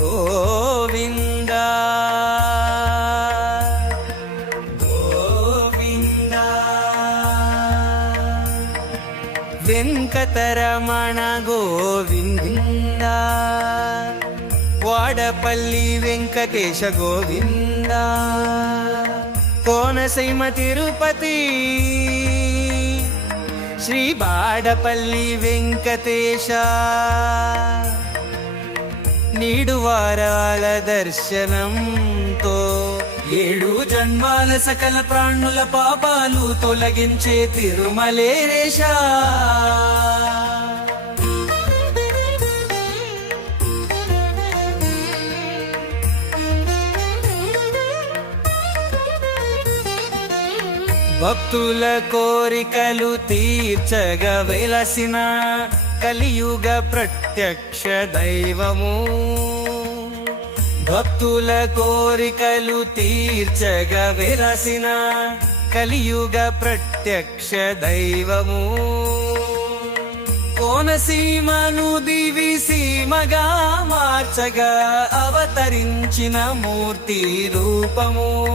గోవింద. గోవింద. వెంకటరమణ గోవింద. వాడపల్లి వెంకటేశ గోవింద. కోనసీమ తిరుపతి. శ్రీ బాడపల్లి వెంకటేశ. నీడు వారాల దర్శనంతో ఏడు జన్మాల సకల ప్రాణుల పాపాలు తొలగించే తిరుమలేరేష భక్తుల కోరికలు తీర్చగ వెలసిన కలియుగ ప్రత్యక్ష దైవము. భక్తుల కోరికలు తీర్చగ విరసిన కలియుగ ప్రత్యక్ష దైవము. కోనసీమను దివి సీమగా మార్చగా అవతరించిన మూర్తి రూపము.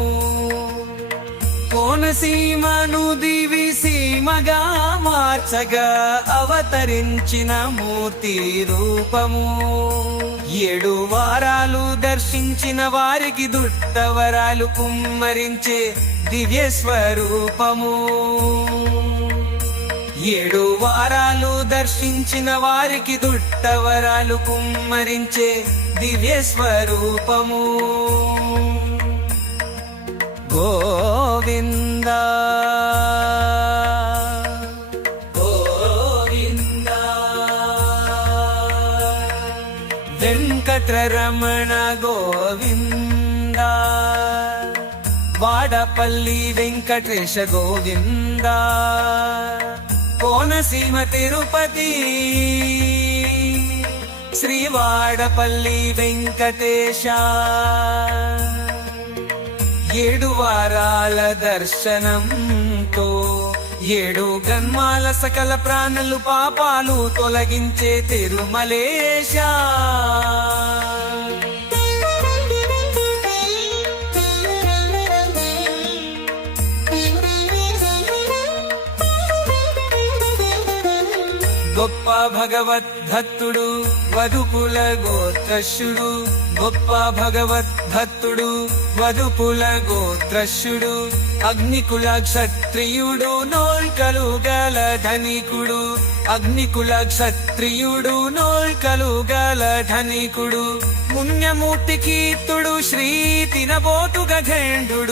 కోనసీమను దివి సీమగా మార్చగా అవతరించిన మూర్తి రూపము. ఏడు వారాలు దర్శించిన వారికి దుట్టవరాలు కుమ్మరించే దివ్య స్వరూపము. ఏడు వారాలు దర్శించిన వారికి దుట్టవరాలు కుమ్మరించే దివ్య స్వరూపము. గోవిందా వెంకటరమణ గోవింద వాడపల్లి వెంకటేశ గోవింద కోనసీమ తిరుపతి శ్రీవాడపల్లి వెంకటేశ. ఏడు వారాల దర్శనం ఏడు గన్మాల సకల ప్రాణులు పాపాలు తొలగించే తిరుమలేశా. భగవద్భక్తుడు వదుపుల గోత్రశుడు గొప్ప భగవద్భక్తుడు వదుపుల గోత్రశుడు అగ్నికుల క్షత్రియుడు నోల్కలు గల ధనికుడు. అగ్నికుల క్షత్రియుడు నోల్కలు గల ధనికుడు. పుణ్యమూర్తి కీర్తుడు శ్రీ తినబోతు గఘేండు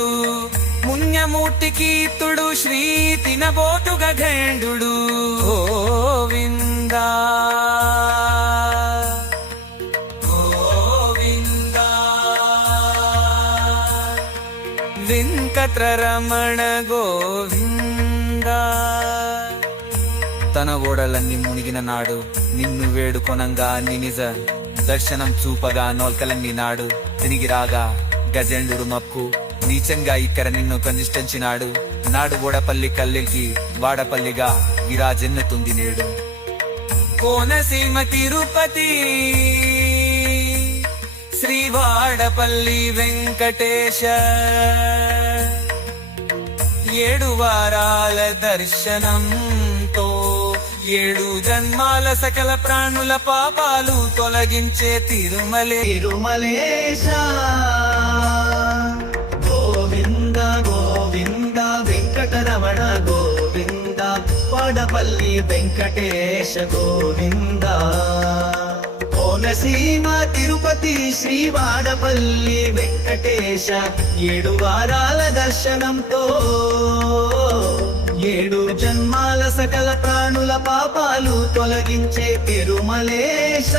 పుణ్యమూర్తి కీర్తుడు శ్రీ తినబోతు గఘేండు వెంకటరమణ గోవింద తన ఓడలన్నీ మునిగిన నాడు నిన్ను వేడుకొనంగా నీ నిజ దర్శనం చూపగా నోల్కలన్నీ నాడు. తిరిగి రాగా గజెండుడు మక్కు నీచంగా ఇక్కడ నిన్ను కనిష్ఠించినాడు నాడు ఓడపల్లి కల్లెకి వాడపల్లిగా విరాజెన్నుతుంది నేడు. కోనసీమ తిరుపతి శ్రీవాడపల్లి వెంకటేశ. ఏడు వారాల దర్శనంతో ఏడు జన్మాల సకల ప్రాణుల పాపాలు తొలగించే తిరుమలే. తిరుమలేశ. గోవింద గోవింద వెంకటరమణ గోవింద వాడపల్లి వెంకటేశ గోవింద. కోనసీమ తిరుపతి శ్రీ వాడపల్లి వెంకటేశ ఏడు వారాల దర్శనంతో. ఏడు జన్మాల సకల ప్రాణుల పాపాలు తొలగించే తిరుమలేశ.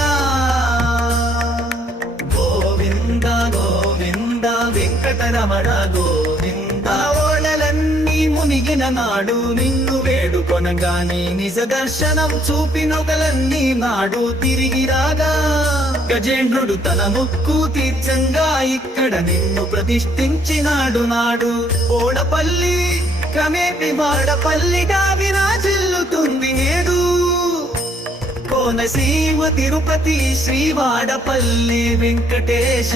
గోవింద గోవింద వెంకటరమణ గోవింద ఓడలన్నీ మునిగిన నాడు నిన్ను అనగానే నిజ దర్శనం చూపినొకలన్నీ నాడు తిరిగి రాగా. గజేంద్రుడు తన ముక్కు తీర్చంగా ఇక్కడ నిన్ను ప్రతిష్ఠించినాడు నాడు. ఓడపల్లి క్రమేపి వాడపల్లిగా విరాజిల్లుతుంది నేడు. కోనసీమ తిరుపతి శ్రీవాడపల్లి వెంకటేశ.